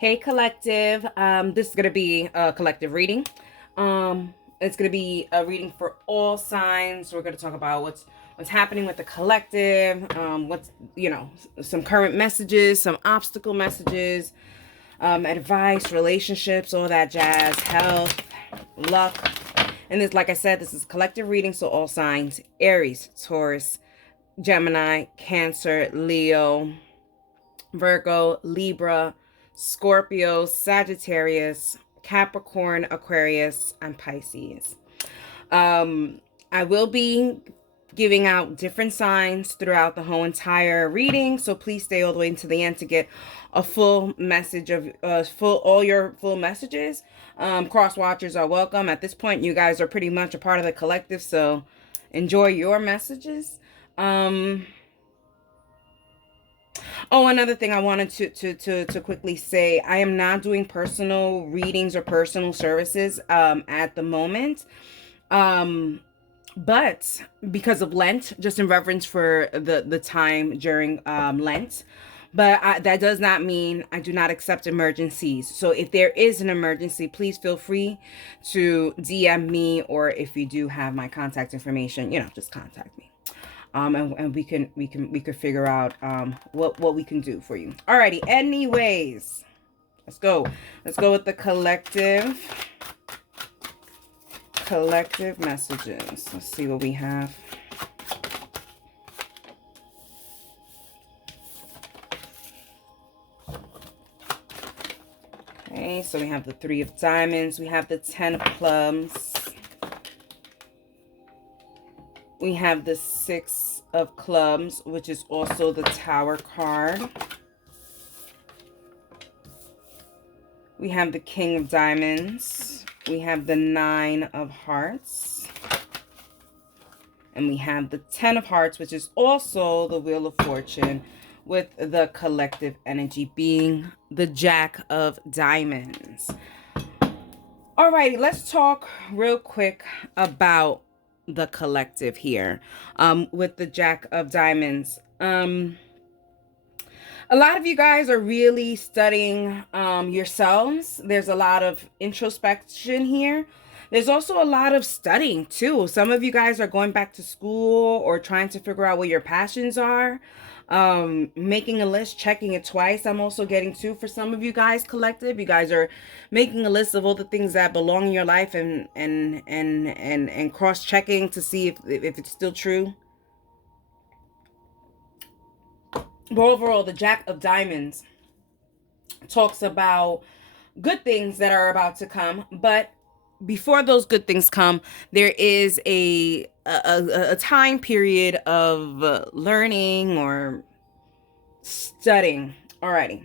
Hey, collective. This is gonna be a collective reading. It's gonna be a reading for all signs. We're gonna talk about what's happening with the collective. What's some current messages, some obstacle messages, advice, relationships, all that jazz, health, luck. And this, like I said, this is a collective reading, so all signs: Aries, Taurus, Gemini, Cancer, Leo, Virgo, Libra, Scorpio, Sagittarius, Capricorn, Aquarius, and Pisces. I will be giving out different signs throughout the whole entire reading, so please stay all the way into the end to get a full message of all your full messages. Cross watchers are welcome. At this point, you guys are pretty much a part of the collective, so enjoy your messages. Oh, another thing I wanted to quickly say, I am not doing personal readings or personal services at the moment. But because of Lent, just in reference for the time during Lent. But that does not mean I do not accept emergencies. So if there is an emergency, please feel free to DM me, or if you do have my contact information, just contact me. And we could figure out what we can do for you. Alrighty. Anyways, let's go with the collective messages. Let's see what we have. Okay, so we have the 3 of Diamonds, we have the 10 of Clubs, we have the 6 of Clubs, which is also the Tower card. We have the King of Diamonds. We have the 9 of Hearts. And we have the 10 of Hearts, which is also the Wheel of Fortune, with the collective energy being the Jack of Diamonds. Alrighty, let's talk real quick about the collective here with the Jack of Diamonds. A lot of you guys are really studying yourselves. There's a lot of introspection here. There's also a lot of studying too. Some of you guys are going back to school or trying to figure out what your passions are. Making a list, checking it twice. I'm also getting too for some of you guys collective. You guys are making a list of all the things that belong in your life and cross-checking to see if it's still true. But overall, the Jack of Diamonds talks about good things that are about to come, but before those good things come, there is a time period of learning or studying. Alrighty.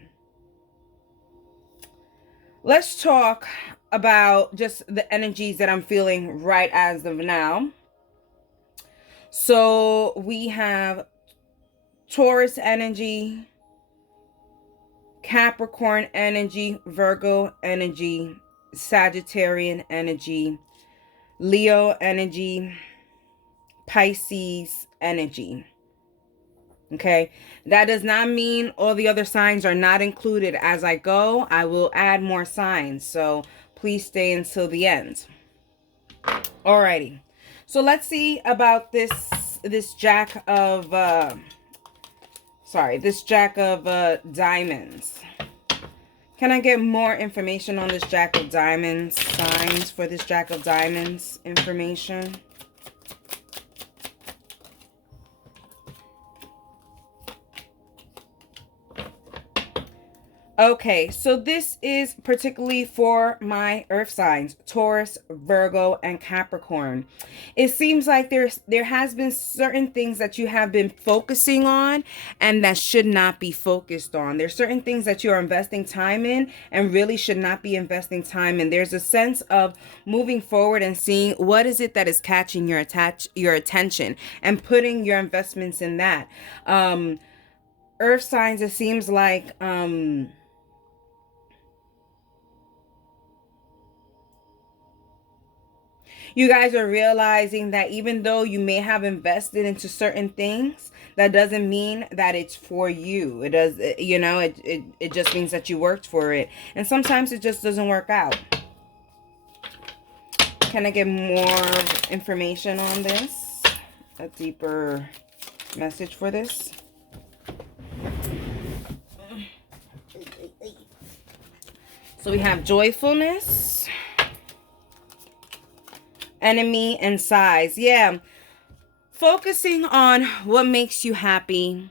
Let's talk about just the energies that I'm feeling right as of now. So we have Taurus energy, Capricorn energy, Virgo energy, Sagittarian energy, Leo energy, Pisces energy. Okay, that does not mean all the other signs are not included. As I go, I will add more signs, so please stay until the end. Alrighty, so let's see about this Jack of Diamonds. Can I get more information on this Jack of Diamonds? Signs for this Jack of Diamonds information. Okay, so this is particularly for my earth signs, Taurus, Virgo, and Capricorn. It seems like there has been certain things that you have been focusing on and that should not be focused on. There's certain things that you are investing time in and really should not be investing time in. There's a sense of moving forward and seeing what is it that is catching your attention and putting your investments in that. Earth signs, it seems like You guys are realizing that even though you may have invested into certain things, that doesn't mean that it's for you. It does, you know, it just means that you worked for it. And sometimes it just doesn't work out. Can I get more information on this? A deeper message for this? So we have joyfulness, enemy, and size. Yeah. Focusing on what makes you happy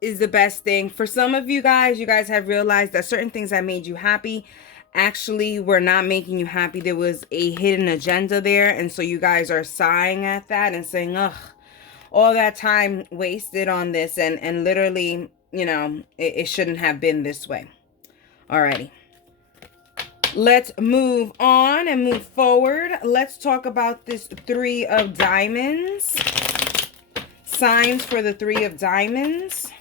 is the best thing. For some of you guys have realized that certain things that made you happy actually were not making you happy. There was a hidden agenda there. And so you guys are sighing at that and saying, ugh, all that time wasted on this. And literally, you know, it shouldn't have been this way. Alrighty. Let's move on and move forward. Let's talk about this Three of Diamonds. Signs for the Three of Diamonds.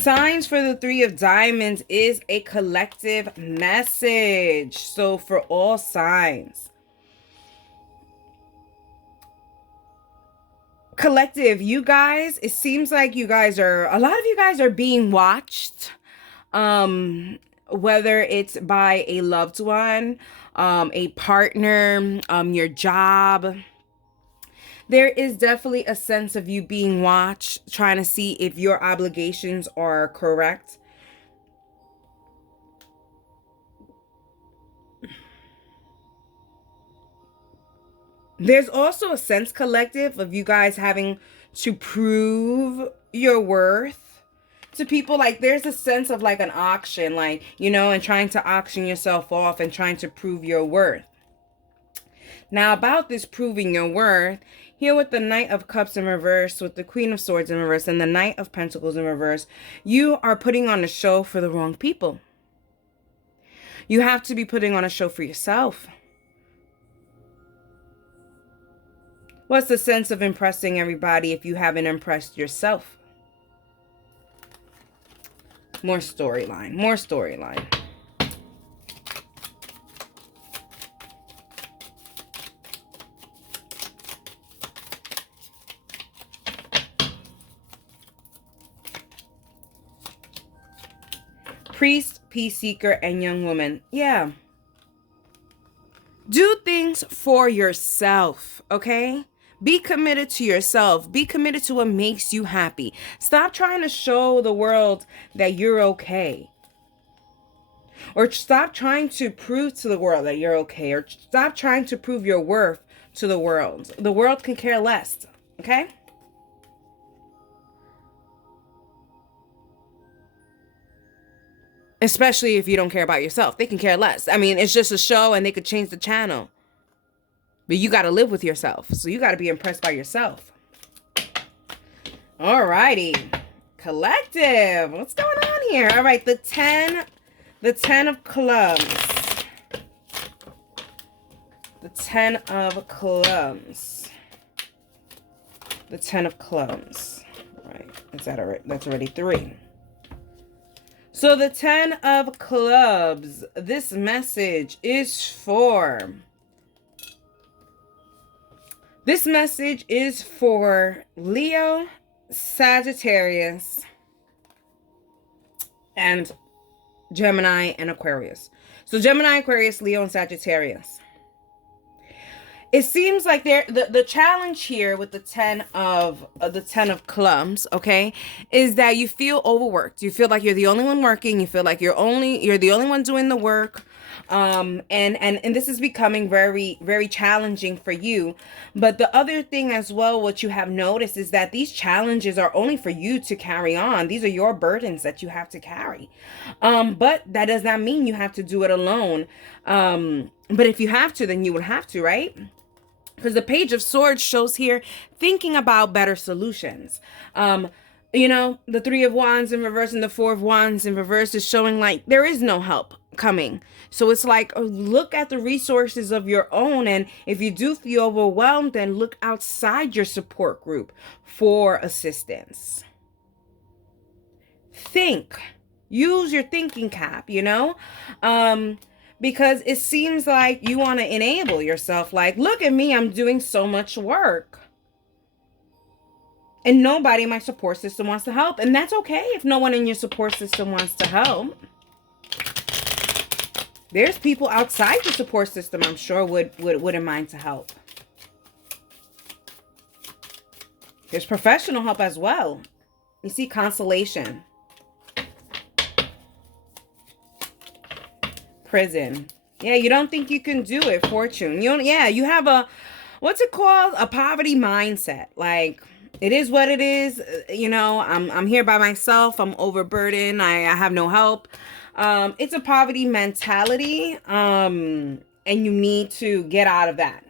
Signs for the Three of Diamonds is a collective message. So for all signs. Collective, you guys, it seems like you guys are, a lot of you guys are being watched, whether it's by a loved one, a partner, your job. There is definitely a sense of you being watched, trying to see if your obligations are correct. There's also a sense, collective, of you guys having to prove your worth to people. Like there's a sense of like an auction, like, you know, and trying to auction yourself off and trying to prove your worth. Now about this proving your worth, here with the Knight of Cups in reverse, with the Queen of Swords in reverse, and the Knight of Pentacles in reverse, you are putting on a show for the wrong people. You have to be putting on a show for yourself. What's the sense of impressing everybody if you haven't impressed yourself? More storyline, more storyline. Priest, peace seeker, and young woman. Yeah. Do things for yourself, okay? Be committed to yourself. Be committed to what makes you happy. Stop trying to show the world that you're okay. Or stop trying to prove to the world that you're okay. Or stop trying to prove your worth to the world. The world can care less, okay? Especially if you don't care about yourself. They can care less. I mean, it's just a show and they could change the channel. But you got to live with yourself. So you got to be impressed by yourself. Alrighty. Collective. What's going on here? All right. The 10 of clubs. The 10 of clubs. The 10 of clubs. All right. Is that already? That's already 3. So the 10 of clubs. This message is for... This message is for Leo, Sagittarius, and Gemini and Aquarius. So Gemini, Aquarius, Leo, and Sagittarius. It seems like the challenge here with the 10 of clubs, okay, is that you feel overworked. You feel like you're the only one working. You feel like you're the only one doing the work. And this is becoming very, very challenging for you. But the other thing as well, what you have noticed is that these challenges are only for you to carry on. These are your burdens that you have to carry. But that does not mean you have to do it alone. But if you have to, then you would have to, right? Because the Page of Swords shows here thinking about better solutions. You know, the 3 of Wands in reverse and the 4 of Wands in reverse is showing like there is no help coming. So it's like, look at the resources of your own. And if you do feel overwhelmed, then look outside your support group for assistance. Think. Use your thinking cap, you know? Because it seems like you want to enable yourself. Like, look at me, I'm doing so much work. And nobody in my support system wants to help. And that's okay if no one in your support system wants to help. There's people outside the support system I'm sure wouldn't mind to help. There's professional help as well. You see consolation. Prison. Yeah, you don't think you can do it, Fortune. You have a, what's it called? A poverty mindset. Like, it is what it is. You know, I'm here by myself. I'm overburdened. I have no help. It's a poverty mentality. And you need to get out of that.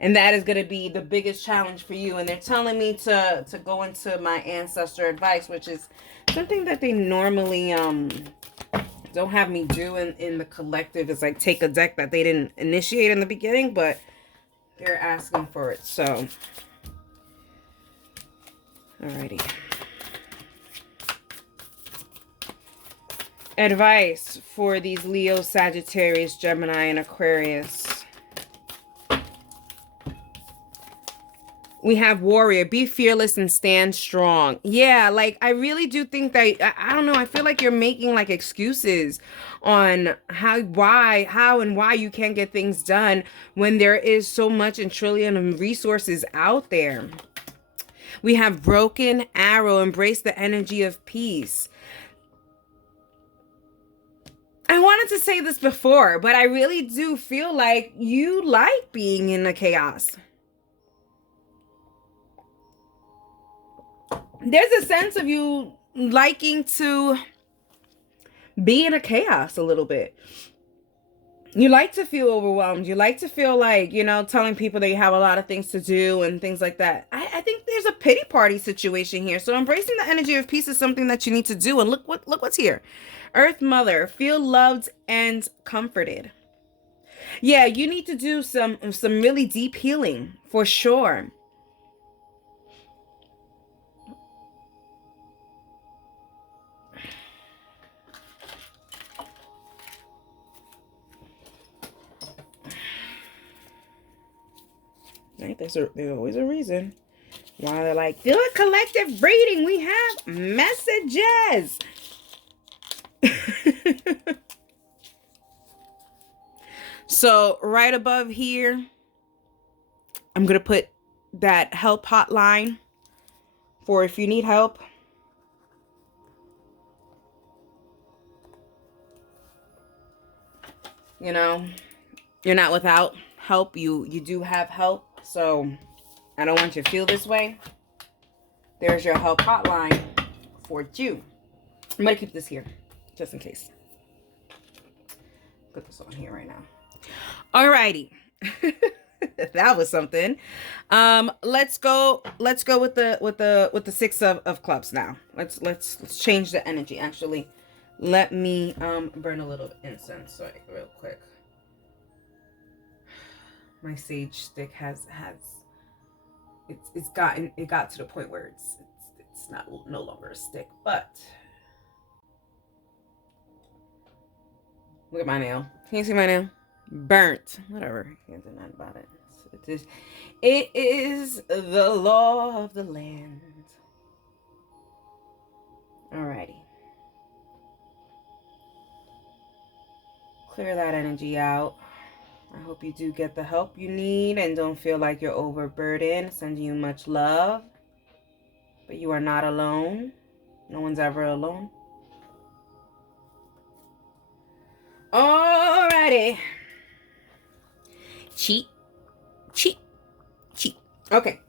And that is going to be the biggest challenge for you. And they're telling me to go into my ancestor advice, which is something that they normally don't have me do in the collective. It's like take a deck that they didn't initiate in the beginning, but they're asking for it. So, alrighty. Advice for these Leo, Sagittarius, Gemini, and Aquarius. We have warrior, be fearless and stand strong. Yeah, like I really do think that, I don't know, I feel like you're making like excuses on how and why you can't get things done when there is so much and trillion of resources out there. We have broken arrow, embrace the energy of peace. I wanted to say this before, but I really do feel like you like being in the chaos. There's a sense of you liking to be in a chaos a little bit. You like to feel overwhelmed. You like to feel like, you know, telling people that you have a lot of things to do and things like that. I think there's a pity party situation here. So embracing the energy of peace is something that you need to do. And look what's here. Earth Mother, feel loved and comforted. Yeah, you need to do some really deep healing for sure. Right? There's always a reason why they're like, do a collective reading. We have messages. So right above here, I'm going to put that help hotline for if you need help. You know, you're not without help. You do have help. So I don't want you to feel this way. There's your help hotline for you. I'm going to keep this here just in case. Put this on here right now. Alrighty. That was something. Let's go with the Six of Clubs now. Let's change the energy. Actually, let me burn a little incense real quick. My sage stick it got to the point where it's no longer a stick, but look at my nail. Can you see my nail? Burnt. Whatever. Can't do nothing about it. It is the law of the land. Alrighty. Clear that energy out. I hope you do get the help you need and don't feel like you're overburdened. Sending you much love. But you are not alone. No one's ever alone. Alrighty. Cheat. Okay.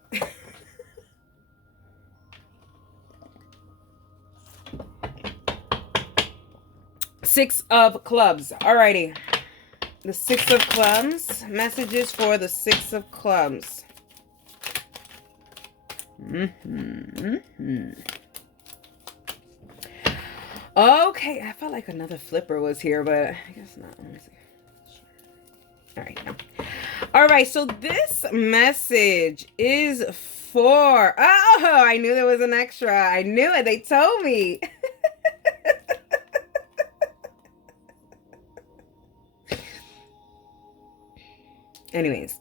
Six of Clubs. Alrighty. The Six of Clubs. Messages for the Six of Clubs. Okay, I felt like another flipper was here, but I guess not. Let me see. All right, no. All right, so this message is for... Oh, I knew there was an extra. I knew it. They told me. Anyways,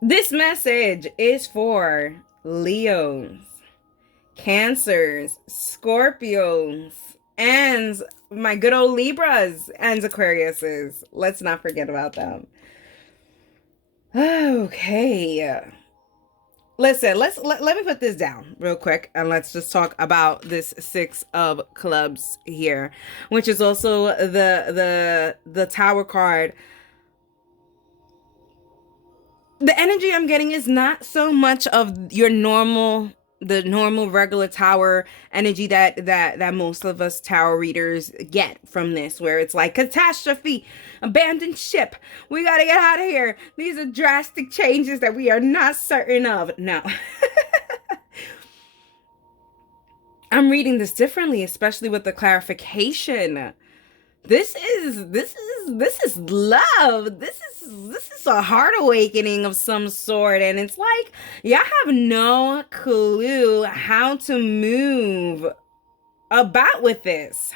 this message is for Leos, Cancers, Scorpios, and my good old Libras and Aquariuses. Let's not forget about them. Okay. Listen, let me put this down real quick and let's just talk about this 6 of Clubs here, which is also the Tower card. The energy I'm getting is not so much of your normal regular Tower energy that most of us Tower readers get from this, where it's like catastrophe, abandoned ship, we gotta get out of here, these are drastic changes that we are not certain of. No. I'm reading this differently, especially with the clarification. This is love. This is a heart awakening of some sort, and it's like y'all have no clue how to move about with this.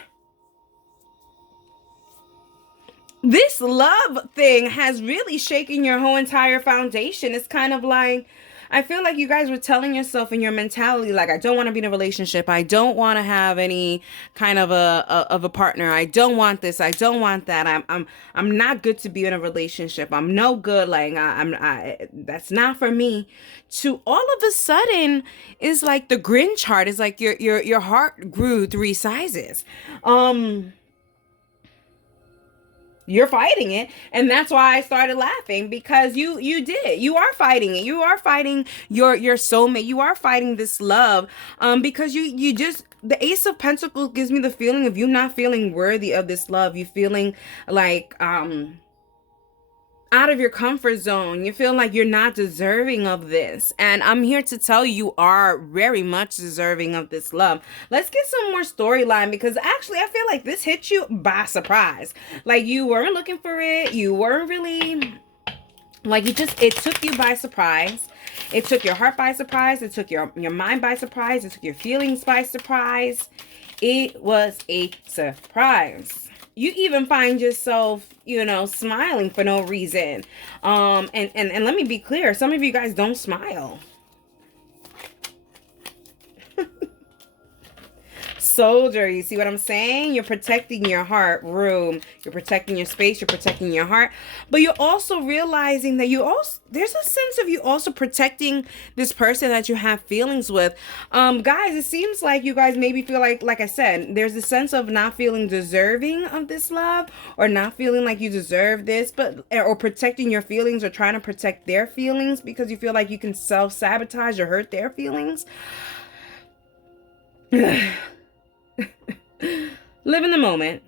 This love thing has really shaken your whole entire foundation. It's kind of like, I feel like you guys were telling yourself in your mentality, like, I don't want to be in a relationship. I don't want to have any kind of a partner. I don't want this. I don't want that. I'm not good to be in a relationship. I'm no good. Like, that's not for me. To all of a sudden is like the Grinch heart is like your heart grew 3 sizes. You're fighting it, and that's why I started laughing, because you are fighting it. You are fighting your soulmate. You are fighting this love, because you just, the Ace of Pentacles gives me the feeling of you not feeling worthy of this love. You feeling like out of your comfort zone. You feel like you're not deserving of this. And I'm here to tell you, you are very much deserving of this love. Let's get some more storyline, because actually I feel like this hit you by surprise. Like you weren't looking for it. You weren't really, like, it took you by surprise. It took your heart by surprise. It took your mind by surprise. It took your feelings by surprise. It was a surprise. You even find yourself, smiling for no reason. And let me be clear, some of you guys don't smile. Soldier, you see what I'm saying? You're protecting your heart room. You're protecting your space. You're protecting your heart. But you're also realizing that there's a sense of you also protecting this person that you have feelings with. Guys, it seems like you guys maybe feel like I said, there's a sense of not feeling deserving of this love, or not feeling like you deserve this, or protecting your feelings, or trying to protect their feelings because you feel like you can self-sabotage or hurt their feelings. Live in the moment.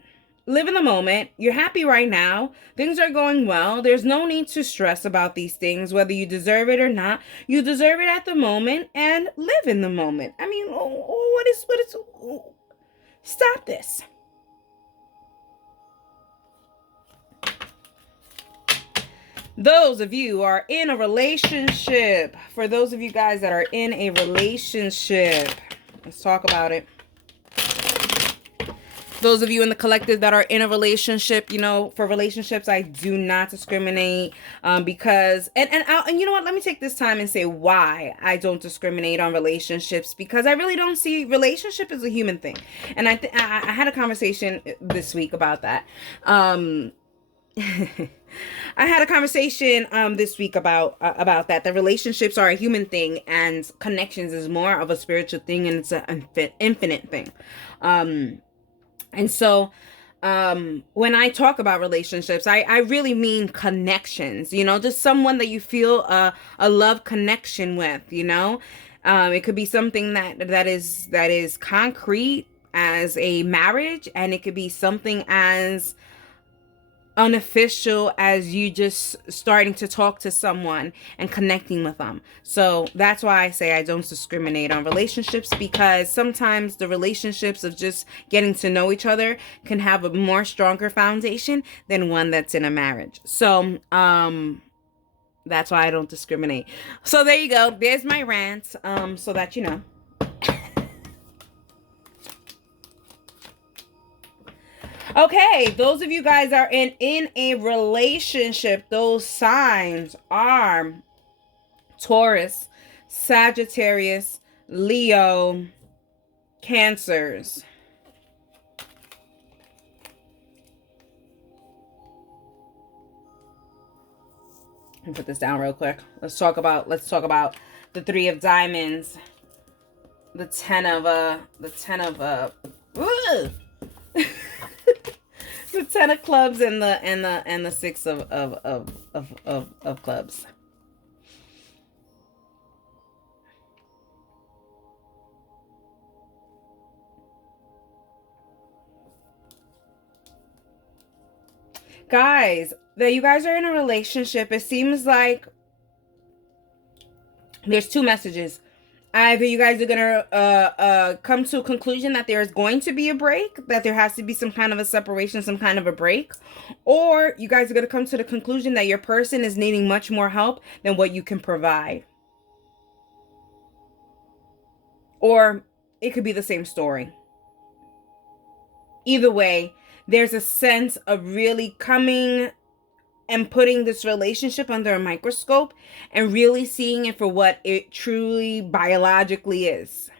Live in the moment. You're happy right now. Things are going well. There's no need to stress about these things, whether you deserve it or not. You deserve it at the moment, and live in the moment. I mean, stop this. Those of you who are in a relationship, for those of you guys that are in a relationship, let's talk about it. Those of you in the collective that are in a relationship, for relationships, I do not discriminate, because, and you know what, let me take this time and say why I don't discriminate on relationships, because I really don't see relationship as a human thing. And I had a conversation this week about that. I had a conversation this week about that. The relationships are a human thing, and connections is more of a spiritual thing, and it's an infinite thing. And so when I talk about relationships, I really mean connections, just someone that you feel a love connection with, it could be something that is concrete as a marriage, and it could be something as unofficial as you just starting to talk to someone and connecting with them. So that's why I say I don't discriminate on relationships, because sometimes the relationships of just getting to know each other can have a more stronger foundation than one that's in a marriage. So that's why I don't discriminate. So there you go. There's my rant, so that you know. Okay, those of you guys are in a relationship. Those signs are Taurus, Sagittarius, Leo, Cancers. Let me put this down real quick. Let's talk about the 3 of diamonds, the 10 of the 10 of clubs and the 6 of clubs. Guys, that you guys are in a relationship, it seems like there's 2 messages. Either you guys are gonna come to a conclusion that there is going to be a break, that there has to be some kind of a separation, some kind of a break, or you guys are gonna come to the conclusion that your person is needing much more help than what you can provide. Or it could be the same story. Either way, there's a sense of really coming and putting this relationship under a microscope and really seeing it for what it truly biologically is.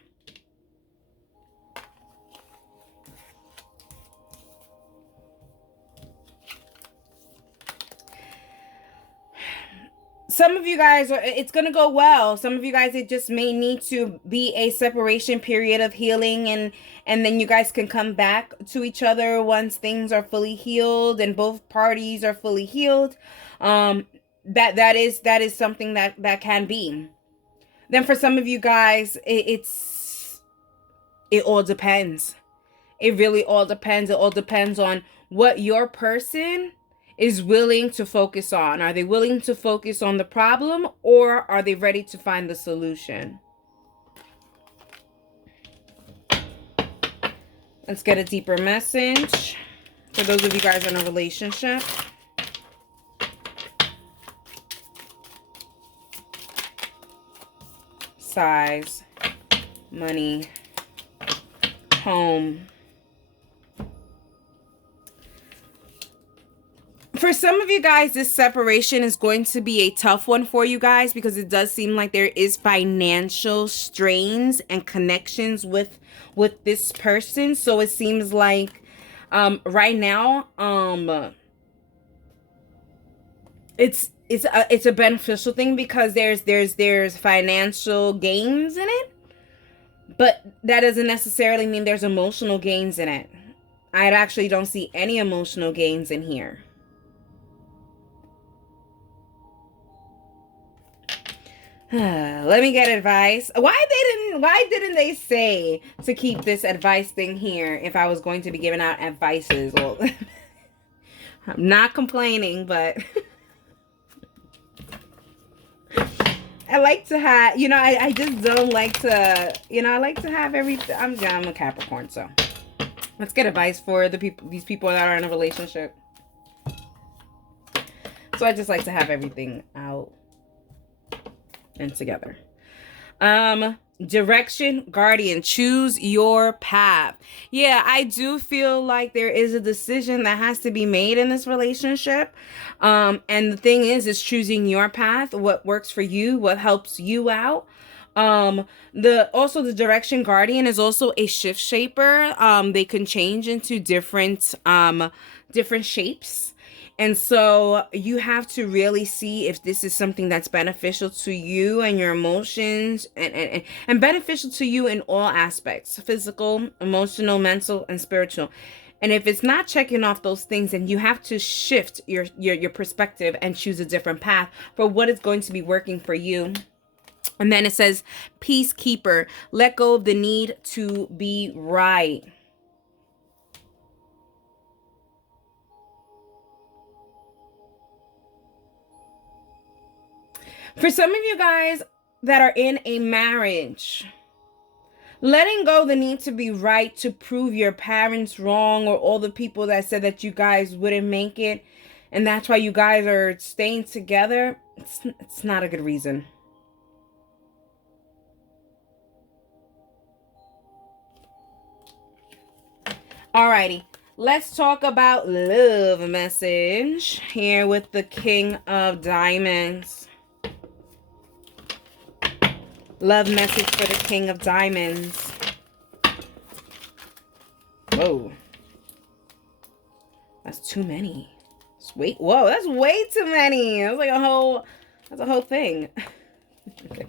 Some of you guys, it's going to go well. Some of you guys, it just may need to be a separation period of healing, and then you guys can come back to each other once things are fully healed and both parties are fully healed. That is something that can be. Then for some of you guys, it all depends. It really all depends. It all depends on what your person is willing to focus on. Are they willing to focus on the problem, or are they ready to find the solution? Let's get a deeper message for those of you guys in a relationship. Size, money, home. For some of you guys, this separation is going to be a tough one for you guys because it does seem like there is financial strains and connections with this person. So it seems like right now it's a beneficial thing because there's financial gains in it, but that doesn't necessarily mean there's emotional gains in it. I actually don't see any emotional gains in here. Let me get advice. Why didn't they say to keep this advice thing here if I was going to be giving out advices? Well, I'm not complaining, but I like to have, I just don't like to, I like to have everything. I'm a Capricorn, so let's get advice for these people that are in a relationship. So I just like to have everything out and together. Direction, guardian, choose your path. Yeah, I do feel like there is a decision that has to be made in this relationship. And the thing is choosing your path, what works for you, what helps you out. The direction guardian is also a shift shaper. They can change into different shapes. And so you have to really see if this is something that's beneficial to you and your emotions and beneficial to you in all aspects: physical, emotional, mental, and spiritual. And if it's not checking off those things, then you have to shift your perspective and choose a different path for what is going to be working for you. And then it says, peacekeeper, let go of the need to be right. For some of you guys that are in a marriage, letting go the need to be right, to prove your parents wrong, or all the people that said that you guys wouldn't make it, and that's why you guys are staying together, it's not a good reason. Alrighty, Let's talk about love message here with the King of Diamonds. Love message for the King of Diamonds. Whoa. That's too many. Whoa, that's way too many. That's like that's a whole thing. Okay.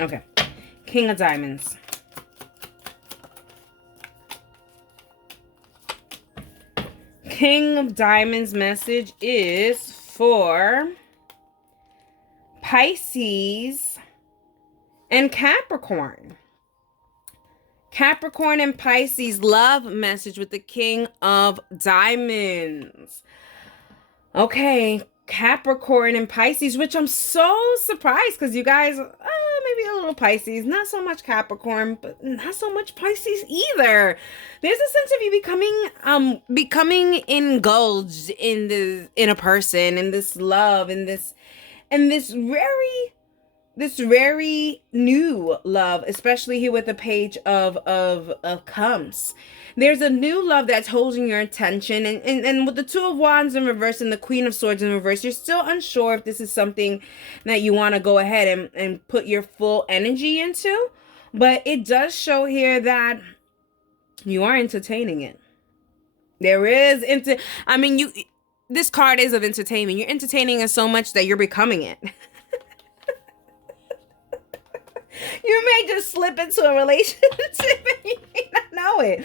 Okay. King of Diamonds. King of Diamonds message is for Pisces and Capricorn. Capricorn and Pisces love message with the King of Diamonds. Okay, Capricorn and Pisces, which I'm so surprised because you guys, maybe a little Pisces, not so much Capricorn, but not so much Pisces either. There's a sense of you becoming indulged in a person, in this love, in this very new love, especially here with the Page of Cups. There's a new love that's holding your attention, and with the Two of Wands in reverse and the Queen of Swords in reverse, you're still unsure if this is something that you want to go ahead and put your full energy into. But it does show here that you are entertaining it. There is this card is of entertainment. You're entertaining it so much that you're becoming it. You may just slip into a relationship and you may not know it.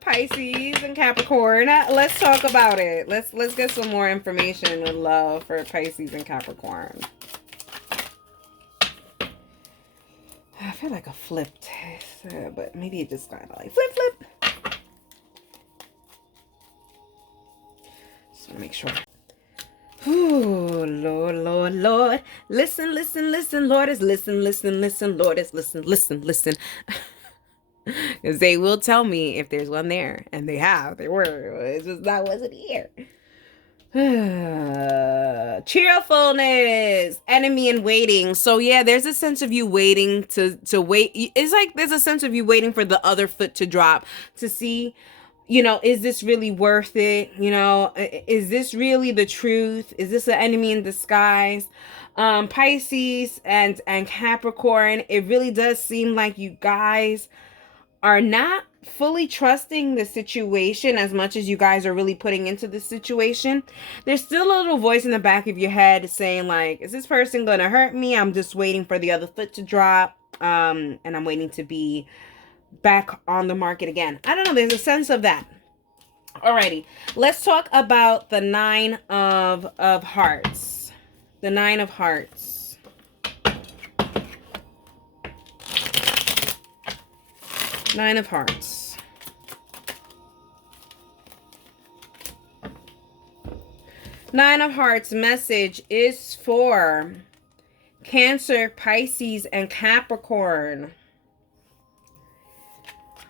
Pisces and Capricorn. Let's talk about it. Let's get some more information with love for Pisces and Capricorn. I feel like a flipped, but maybe it just kind of like flip. Just want to make sure. Ooh, Lord. Listen. Lord is listen. Lord is listen. Because they will tell me if there's one there. And they were. It's just that wasn't here. Cheerfulness. Enemy in waiting. So yeah, there's a sense of you waiting to wait. It's like there's a sense of you waiting for the other foot to drop. To see, is this really worth it? Is this really the truth? Is this an enemy in disguise? Pisces and Capricorn, it really does seem like you guys are not fully trusting the situation as much as you guys are really putting into the situation. There's still a little voice in the back of your head saying like, is this person going to hurt me? I'm just waiting for the other foot to drop. And I'm waiting to be back on the market again. I don't know. There's a sense of that. Alrighty. Let's talk about the Nine of Hearts. The Nine of Hearts. Nine of Hearts. Nine of Hearts message is for Cancer, Pisces, and Capricorn.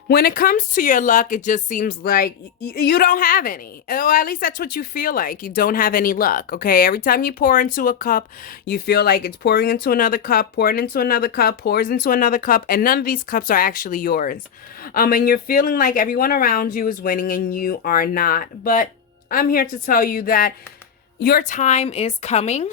When it comes to your luck, it just seems like you don't have any. Or at least that's what you feel like. You don't have any luck, okay? Every time you pour into a cup, you feel like it's pouring into another cup, pouring into another cup, pours into another cup, and none of these cups are actually yours. And you're feeling like everyone around you is winning and you are not. But I'm here to tell you that your time is coming.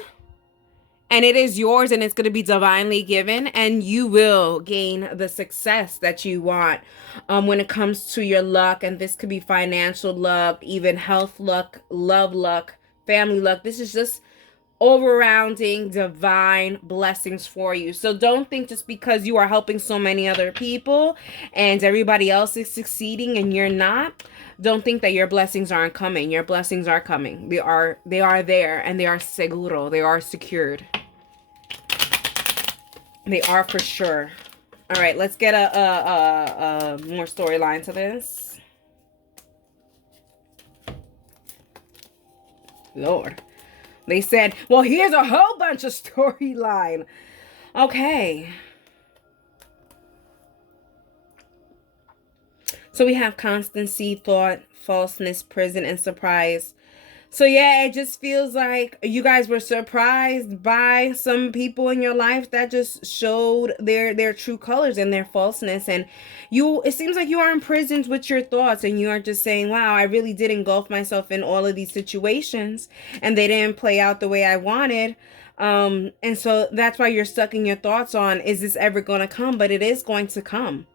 And it is yours, and it's going to be divinely given, and you will gain the success that you want when it comes to your luck. And this could be financial luck, even health luck, love luck, family luck. This is just overrounding divine blessings for you. So don't think just because you are helping so many other people and everybody else is succeeding and you're not, don't think that your blessings aren't coming. Your blessings are coming. They are there, and they are seguro. They are secured. They are for sure. All right, let's get a more storyline to this. Lord. They said, well, here's a whole bunch of storyline. Okay. So we have constancy, thought, falseness, prison, and surprise. So yeah, it just feels like you guys were surprised by some people in your life that just showed their true colors and their falseness. And it seems like you are imprisoned with your thoughts, and you are just saying, wow, I really did engulf myself in all of these situations and they didn't play out the way I wanted. And so that's why you're stuck in your thoughts on, is this ever going to come? But it is going to come.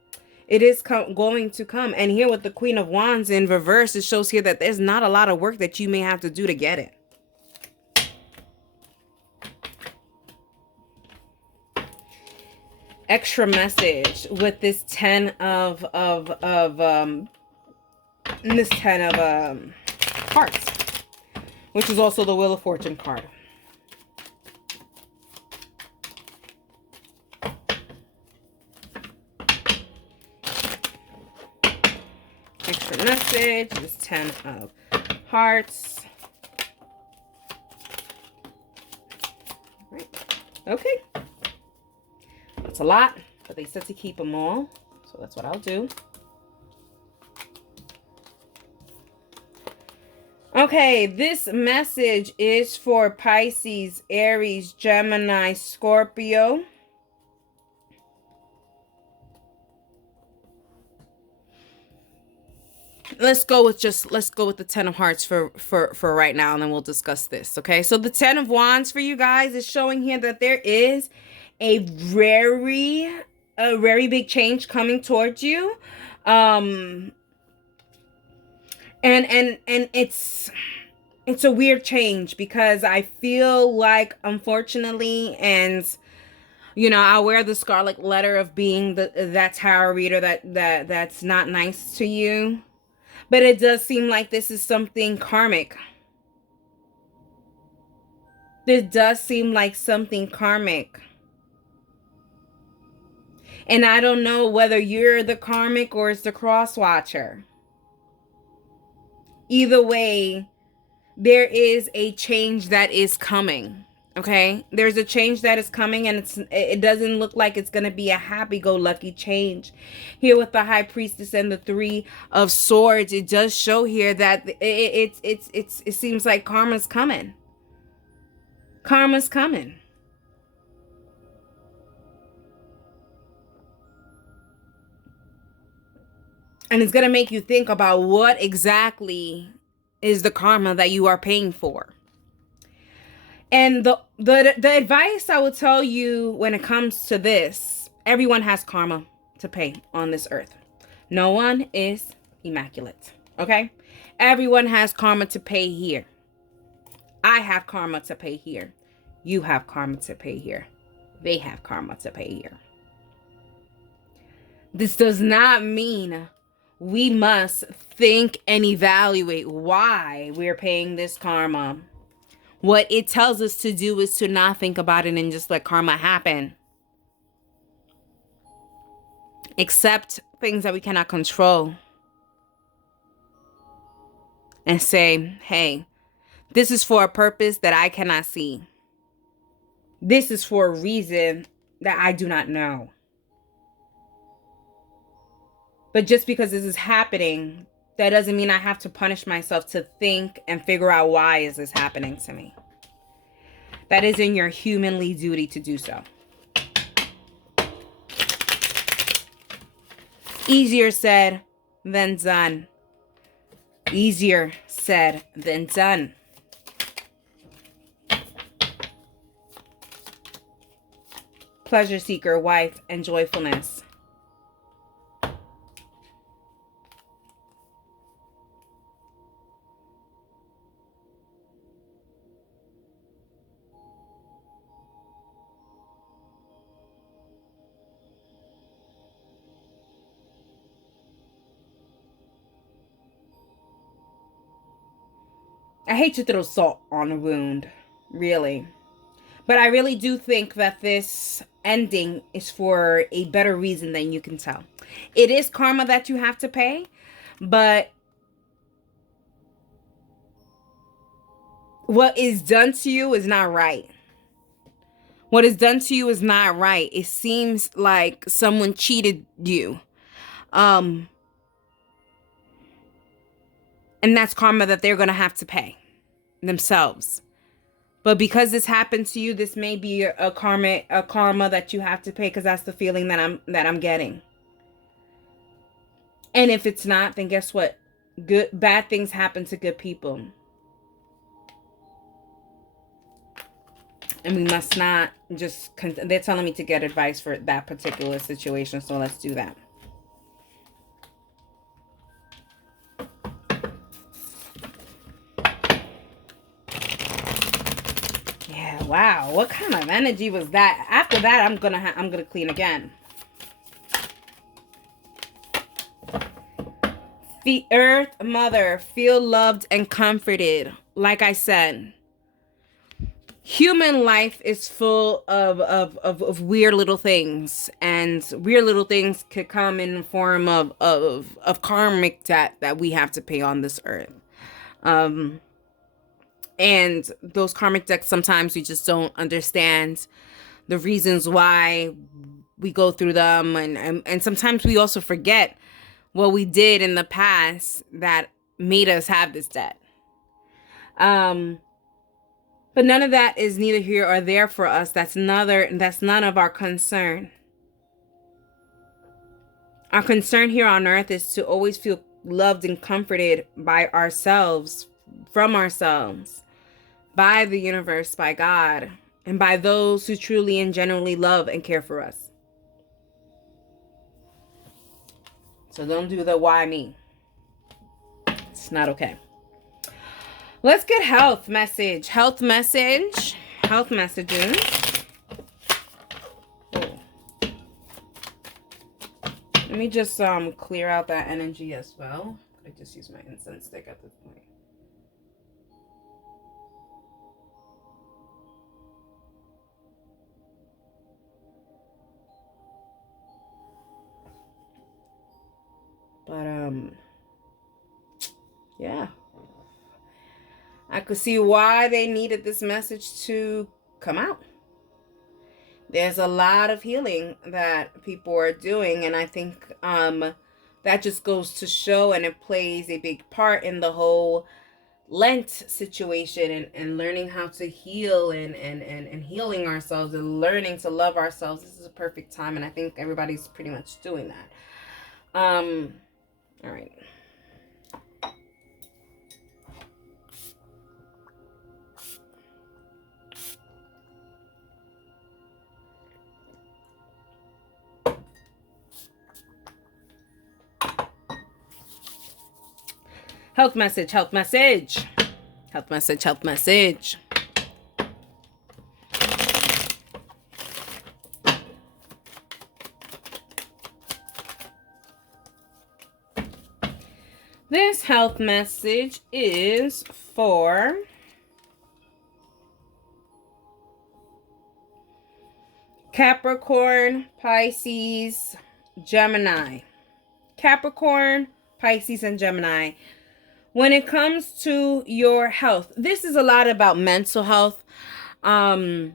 It is going to come. And here with the Queen of Wands in reverse, it shows here that there's not a lot of work that you may have to do to get it. Extra message with this Ten of Hearts, which is also the Wheel of Fortune card. Extra message, this Ten of Hearts. Right. Okay. That's a lot, but they said to keep them all, so that's what I'll do. Okay, this message is for Pisces, Aries, Gemini, Scorpio. Let's go with the Ten of Hearts for right now, and then we'll discuss this. Okay, so the Ten of Wands for you guys is showing here that there is a very big change coming towards you, and it's a weird change, because I feel like, unfortunately, and you know, I'll wear the scarlet letter of being that tarot reader that's not nice to you. But it does seem like this is something karmic. This does seem like something karmic. And I don't know whether you're the karmic or it's the cross watcher. Either way, there is a change that is coming. Okay, there's a change that is coming, and it doesn't look like it's going to be a happy-go-lucky change. Here with the High Priestess and the Three of Swords, it does show here that it seems like karma's coming. Karma's coming. And it's going to make you think about what exactly is the karma that you are paying for. And the advice I would tell you when it comes to this, everyone has karma to pay on this earth. No one is immaculate, okay? Everyone has karma to pay here. I have karma to pay here. You have karma to pay here. They have karma to pay here. This does not mean we must think and evaluate why we're paying this karma. What it tells us to do is to not think about it and just let karma happen. Accept things that we cannot control. And say, hey, this is for a purpose that I cannot see. This is for a reason that I do not know. But just because this is happening, that doesn't mean I have to punish myself to think and figure out why is this happening to me. That is in your humanly duty to do so. Easier said than done. Easier said than done. Pleasure seeker, wife, and joyfulness. I hate to throw salt on a wound, really. But I really do think that this ending is for a better reason than you can tell. It is karma that you have to pay, but what is done to you is not right. What is done to you is not right. It seems like someone cheated you. And that's karma that they're going to have to pay. themselves. But because this happened to you, this may be a karma that you have to pay, because that's the feeling that I'm getting. And if it's not, then guess what? Bad things happen to good people. And we must not just, they're telling me to get advice for that particular situation. So let's do that. Yeah, wow. What kind of energy was that? After that, I'm gonna clean again. The Earth Mother, feel loved and comforted. Like I said, human life is full of weird little things, and weird little things could come in the form of karmic debt that we have to pay on this earth. And those karmic debts, sometimes we just don't understand the reasons why we go through them, and sometimes we also forget what we did in the past that made us have this debt. But none of that is neither here or there for us. That's none of our concern. Our concern here on earth is to always feel loved and comforted by ourselves, from ourselves, by the universe, by God, and by those who truly and genuinely love and care for us. So don't do the why me. It's not okay. Let's get health message. Health messages. Oh. Let me just clear out that energy as well. I just use my incense stick at this point. But yeah. I could see why they needed this message to come out. There's a lot of healing that people are doing, and I think that just goes to show, and it plays a big part in the whole Lent situation, and learning how to heal and healing ourselves and learning to love ourselves. This is a perfect time, and I think everybody's pretty much doing that. All right. Health message, health message. Health message, health message. This health message is for Capricorn, Pisces, Gemini. Capricorn, Pisces, and Gemini. When it comes to your health, this is a lot about mental health. It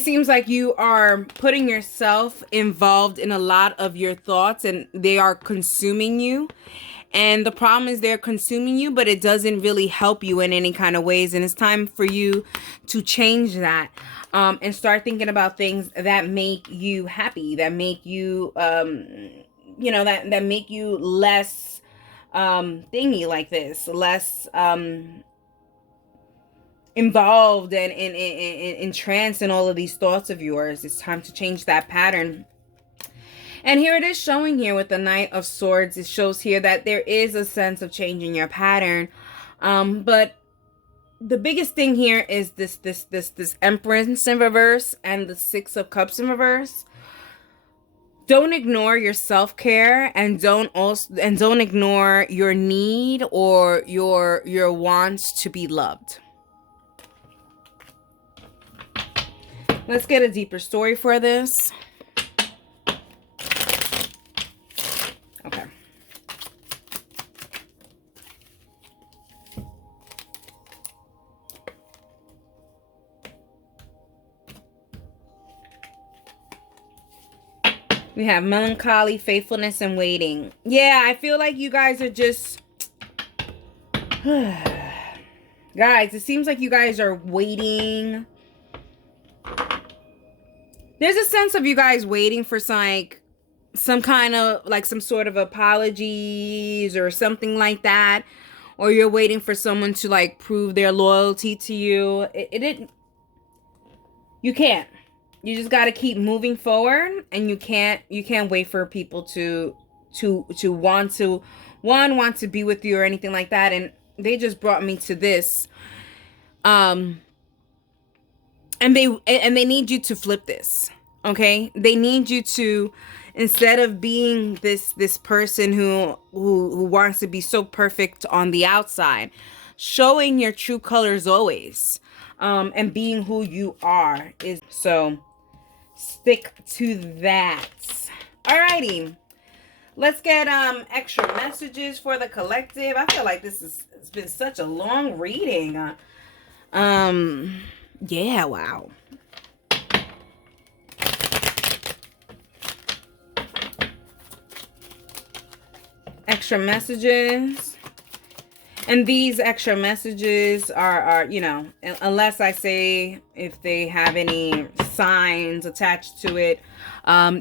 seems like you are putting yourself involved in a lot of your thoughts, and they are consuming you. And the problem is they're consuming you, but it doesn't really help you in any kind of ways. And it's time for you to change that, and start thinking about things that make you happy, that make you, that make you less thingy like this, less involved and entranced in all of these thoughts of yours. It's time to change that pattern. And here it is showing here with the Knight of Swords. It shows here that there is a sense of changing your pattern, but the biggest thing here is this Empress in reverse and the Six of Cups in reverse. Don't ignore your self-care, and don't ignore your need or your wants to be loved. Let's get a deeper story for this. Okay. We have melancholy, faithfulness, and waiting. Yeah, I feel like you guys are just Guys, it seems like you guys are waiting. There's a sense of you guys waiting for some kind of, like, some sort of apologies or something like that. Or you're waiting for someone to, like, prove their loyalty to you. It didn't. You can't. You just got to keep moving forward, and you can't wait for people to want to be with you or anything like that. And they just brought me to this. And they need you to flip this. Okay? They need you to, instead of being this person who wants to be so perfect on the outside, showing your true colors always, and being who you are is. So stick to that. Alrighty, let's get extra messages for the collective. I feel like it's been such a long reading. Yeah, wow. Extra messages. And these extra messages are, you know, unless I say if they have any signs attached to it,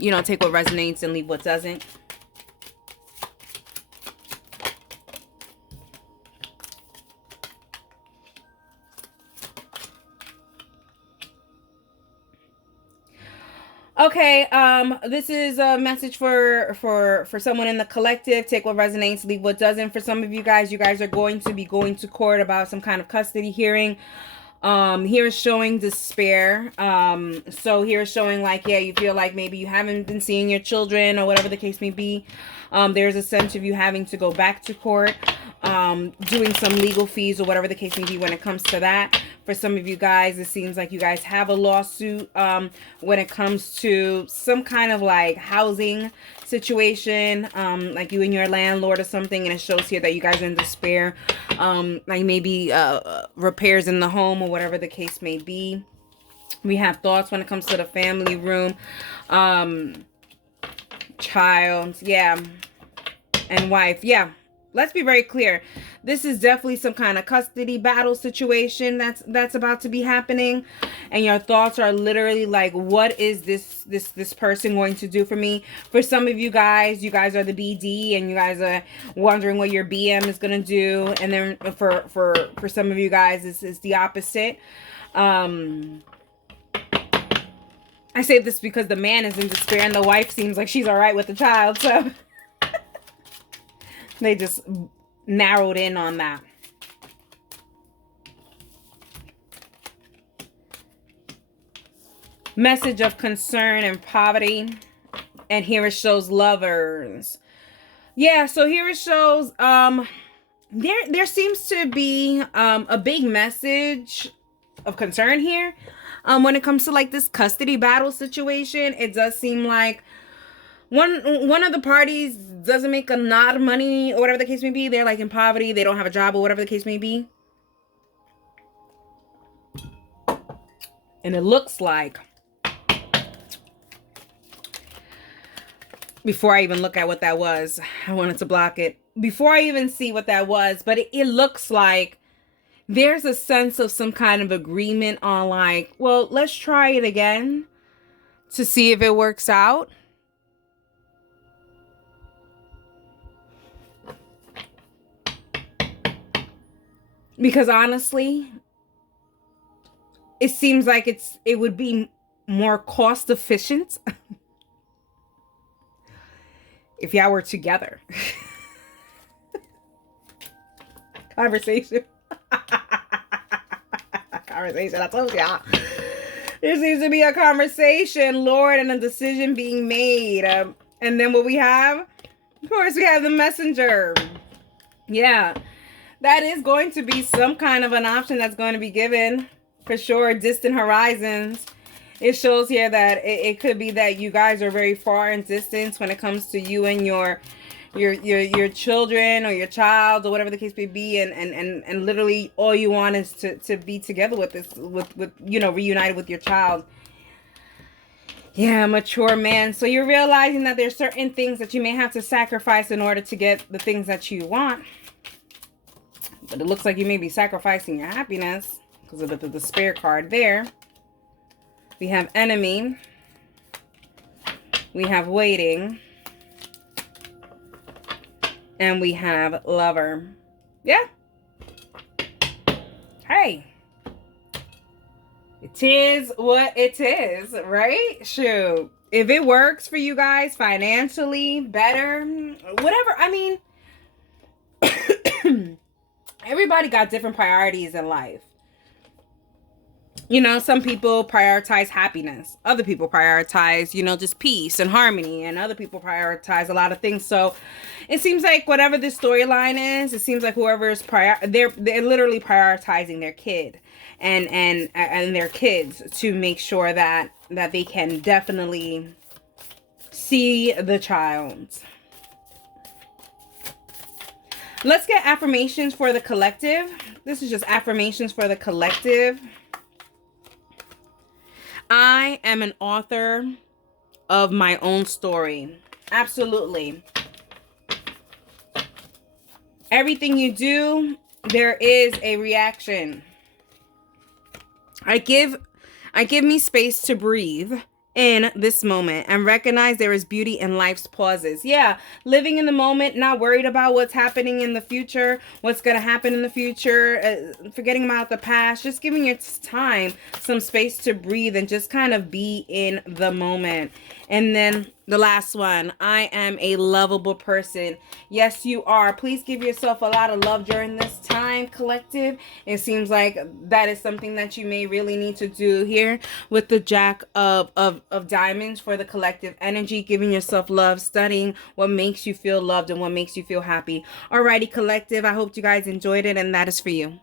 you know, take what resonates and leave what doesn't. Okay, this is a message for someone in the collective. Take what resonates, leave what doesn't. For some of you guys are going to be going to court about some kind of custody hearing. Here is showing despair. So here is showing like, yeah, you feel like maybe you haven't been seeing your children or whatever the case may be. There's a sense of you having to go back to court, doing some legal fees or whatever the case may be when it comes to that. For some of you guys, it seems like you guys have a lawsuit when it comes to some kind of like housing situation, like you and your landlord or something, and it shows here that you guys are in despair, like maybe repairs in the home or whatever the case may be. We have thoughts when it comes to the family room, child, yeah, and wife, yeah. Let's be very clear. This is definitely some kind of custody battle situation that's about to be happening. And your thoughts are literally like, what is this person going to do for me? For some of you guys are the BD and you guys are wondering what your BM is going to do. And then for some of you guys, this is the opposite. I say this because the man is in despair and the wife seems like she's all right with the child. So they just narrowed in on that. Message of concern and poverty. And here it shows lovers. Yeah, so here it shows there seems to be a big message of concern here. When it comes to like this custody battle situation, it does seem like one of the parties doesn't make a lot of money or whatever the case may be. They're like in poverty, they don't have a job or whatever the case may be. And it looks like, before I even look at what that was, I wanted to block it before I even see what that was, but it looks like there's a sense of some kind of agreement on like, well, let's try it again to see if it works out. Because honestly, it seems like it would be more cost efficient if y'all were together. Conversation. Conversation. I told y'all. There seems to be a conversation, Lord, and a decision being made. And then what we have? Of course, we have the messenger. Yeah. That is going to be some kind of an option that's going to be given. For sure. Distant horizons. It shows here that it could be that you guys are very far in distance when it comes to you and your children or your child or whatever the case may be, and literally all you want is to be together with this, with you know, reunited with your child. Yeah, mature man. So you're realizing that there's certain things that you may have to sacrifice in order to get the things that you want. But it looks like you may be sacrificing your happiness because of the despair card there. We have enemy. We have waiting. And we have lover. Yeah. Hey. It is what it is, right? Shoot. If it works for you guys financially, better, whatever. I mean, everybody got different priorities in life. You know, some people prioritize happiness. Other people prioritize, you know, just peace and harmony. And other people prioritize a lot of things. So it seems like whatever the storyline is, it seems like whoever is they're literally prioritizing their kid and their kids to make sure that they can definitely see the child. Let's get affirmations for the collective. This is just affirmations for the collective. I am an author of my own story. Absolutely. Everything you do, there is a reaction. I give me space to breathe in this moment and recognize there is beauty in life's pauses. Yeah, living in the moment, not worried about what's happening in the future, what's going to happen in the future, forgetting about the past, just giving your time some space to breathe and just kind of be in the moment. And then the last one, I am a lovable person. Yes, you are. Please give yourself a lot of love during this time, collective. It seems like that is something that you may really need to do here with the Jack of Diamonds for the collective energy, giving yourself love, studying what makes you feel loved and what makes you feel happy. Alrighty, collective. I hope you guys enjoyed it, and that is for you.